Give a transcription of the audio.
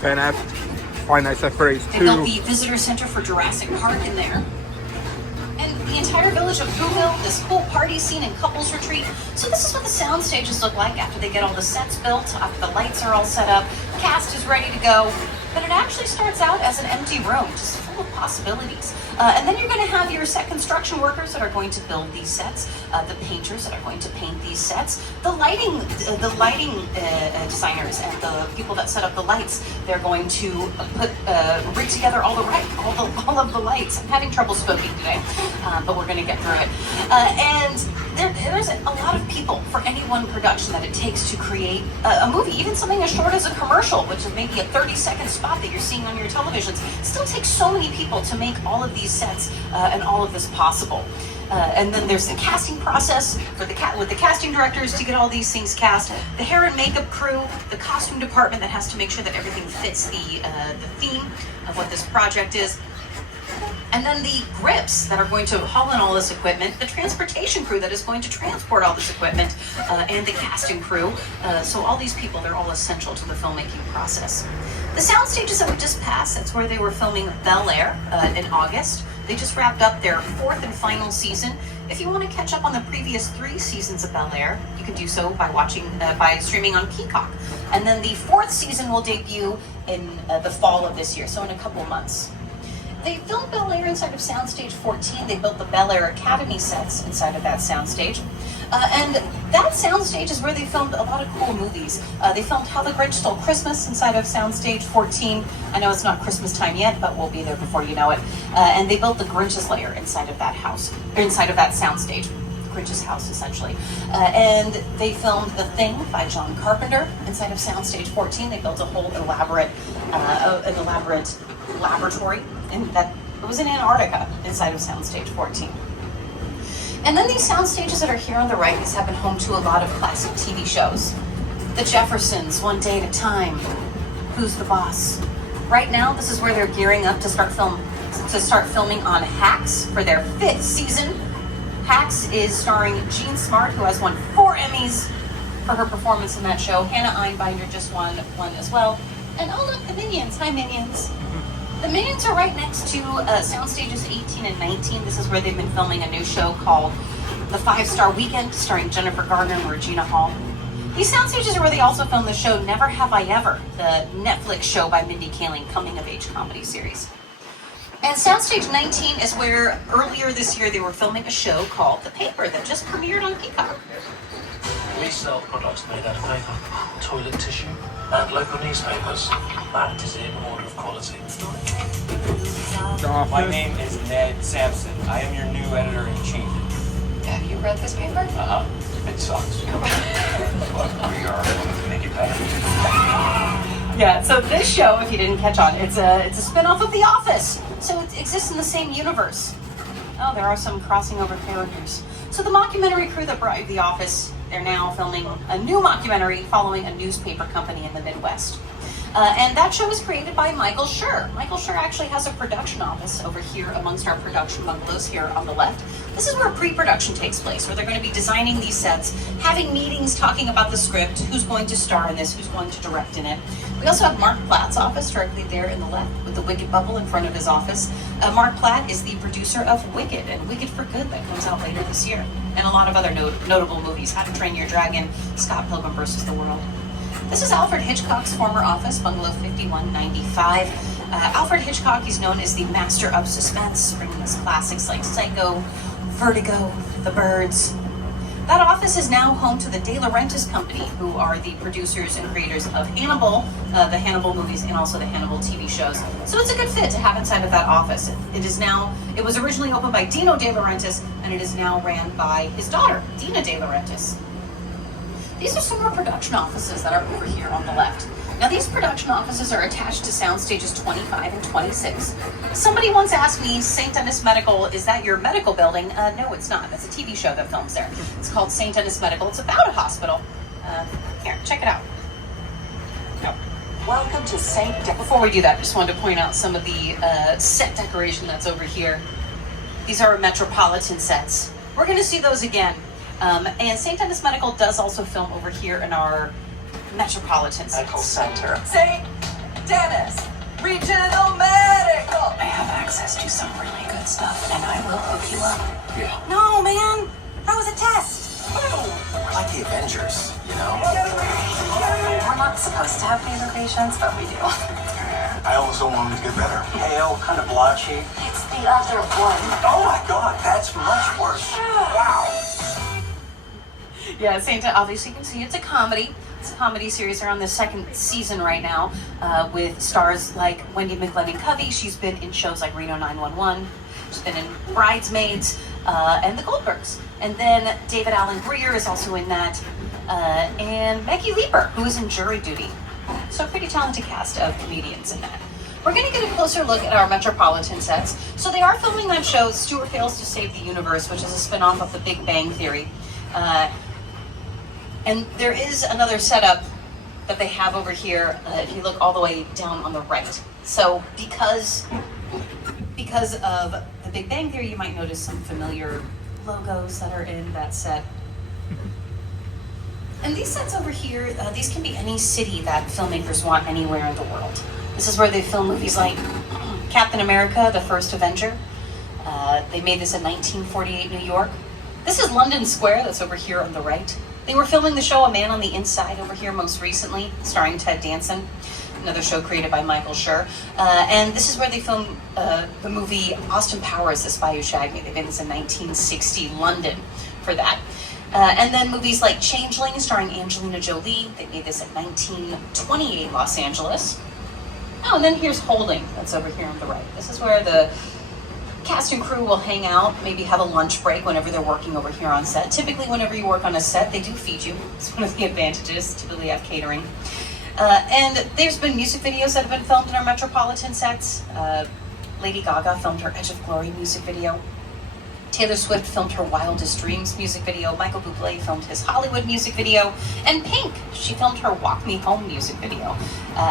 Penat, Five Nights at Freddy's 2. They built the visitor center for Jurassic Park in there. And the entire village of Whoville, this whole party scene and couples retreat. So this is what the sound stages look like after they get all the sets built, after the lights are all set up, cast is ready to go. But it actually starts out as an empty room, just full of possibilities. And then you're going to have your set construction workers that are going to build these sets, the painters that are going to paint these sets, the lighting designers and the people that set up the lights. They're going to rig together all of the lights. I'm having trouble speaking today, but we're going to get through it. And there's a lot of people for any one production that it takes to create a movie. Even something as short as a commercial, which is maybe a 30-second spot that you're seeing on your televisions, still takes so many people to make all of these sets and all of this possible. And then there's the casting process with the casting directors to get all these things cast, the hair and makeup crew, the costume department that has to make sure that everything fits the theme of what this project is. And then the grips that are going to haul in all this equipment, the transportation crew that is going to transport all this equipment, and the casting crew. So all these people, they're all essential to the filmmaking process. The sound stages that we just passed, that's where they were filming Bel Air in August. They just wrapped up their 4th and final season. If you want to catch up on the previous 3 seasons of Bel Air, you can do so by streaming on Peacock. And then the 4th season will debut in the fall of this year, so in a couple months. They filmed Bel Air inside of Soundstage 14. They built the Bel Air Academy sets inside of that soundstage. And that soundstage is where they filmed a lot of cool movies. They filmed How the Grinch Stole Christmas inside of Soundstage 14. I know it's not Christmas time yet, but we'll be there before you know it. And they built the Grinch's lair inside of that house, or inside of that soundstage. Grinch's house, essentially. And they filmed The Thing by John Carpenter inside of Soundstage 14. They built a whole elaborate laboratory that was in Antarctica inside of Soundstage 14. And then these sound stages that are here on the right, these have been home to a lot of classic TV shows. The Jeffersons, One Day at a Time, Who's the Boss? Right now, this is where they're gearing up to start filming on Hacks for their 5th season. Hacks is starring Jean Smart, who has won 4 Emmys for her performance in that show. Hannah Einbinder just won one as well. And oh look, the Minions. Hi, Minions. The Minions are right next to sound stages 18 and 19. This is where they've been filming a new show called The 5-Star Weekend, starring Jennifer Garner and Regina Hall. These sound stages are where they also filmed the show Never Have I Ever, the Netflix show by Mindy Kaling, coming-of-age comedy series. And Soundstage 19 is where earlier this year they were filming a show called The Paper that just premiered on Peacock. We sell products made out of paper, toilet tissue, and local newspapers. That is in order of quality. My name is Ned Sampson. I am your new editor-in-chief. Have you read this paper? It sucks. But we are going to make it better. Yeah, so this show, if you didn't catch on, it's a spin-off of The Office. So it exists in the same universe. Oh, there are some crossing over characters. So the mockumentary crew that brought you The Office, they're now filming a new mockumentary following a newspaper company in the Midwest. And that show was created by Michael Schur. Michael Schur actually has a production office over here amongst our production bungalows here on the left. This is where pre-production takes place, where they're going to be designing these sets, having meetings, talking about the script, who's going to star in this, who's going to direct in it. We also have Mark Platt's office directly there in the left with the Wicked bubble in front of his office. Mark Platt is the producer of Wicked and Wicked for Good that comes out later this year. And a lot of other notable movies, How to Train Your Dragon, Scott Pilgrim vs. the World. This is Alfred Hitchcock's former office, Bungalow 5195. Alfred Hitchcock is known as the master of suspense, bringing us classics like Psycho, Vertigo, The Birds. That office is now home to the De Laurentiis Company, who are the producers and creators of Hannibal, the Hannibal movies, and also the Hannibal TV shows. So it's a good fit to have inside of that office. It was originally opened by Dino De Laurentiis, and it is now ran by his daughter, Dina De Laurentiis. These are some more production offices that are over here on the left. Now these production offices are attached to sound stages 25 and 26. Somebody once asked me, St. Denis Medical, is that your medical building? No, it's not. That's a TV show that films there. It's called St. Denis Medical. It's about a hospital. Here, check it out. Oh. Welcome to St. Denis. Before we do that, I just wanted to point out some of the set decoration that's over here. These are Metropolitan sets. We're going to see those again. And St. Denis Medical does also film over here in our Metropolitan Medical Center. St. Dennis, Regional Medical. I have access to some really good stuff, and I will hook you up. Yeah. No, man, that was a test. We're like the Avengers, you know? We're not supposed to have favorite patients, but we do. I almost don't want them to get better. Pale, kind of blotchy. It's the other one. Oh my God, that's much worse. Wow. Yeah, Santa, obviously you can see it's a comedy. It's a comedy series. They're on the second season right now with stars like Wendy McLennan-Covey. She's been in shows like Reno 911. She's been in Bridesmaids and The Goldbergs. And then David Allen Greer is also in that. And Maggie Leeper, who is in Jury Duty. So a pretty talented cast of comedians in that. We're going to get a closer look at our Metropolitan sets. So they are filming that show, Stuart Fails to Save the Universe, which is a spin-off of The Big Bang Theory. And there is another setup that they have over here, if you look all the way down on the right. So because of The Big Bang Theory, you might notice some familiar logos that are in that set. And these sets over here, these can be any city that filmmakers want anywhere in the world. This is where they film movies like Captain America, The First Avenger. They made this in 1948 New York. This is London Square, that's over here on the right. They were filming the show A Man on the Inside over here most recently, starring Ted Danson, another show created by Michael Schur. And this is where they filmed the movie Austin Powers, The Spy Who Shagged Me. They made this in 1960 London for that. And then movies like Changeling, starring Angelina Jolie. They made this in 1928 Los Angeles. Oh, and then here's Holding, that's over here on the right. This is where the cast and crew will hang out, maybe have a lunch break whenever they're working over here on set. Typically, whenever you work on a set, they do feed you. It's one of the advantages. Typically, have catering. And there's been music videos that have been filmed in our Metropolitan sets. Lady Gaga filmed her Edge of Glory music video. Taylor Swift filmed her Wildest Dreams music video. Michael Bublé filmed his Hollywood music video. And Pink, she filmed her Walk Me Home music video.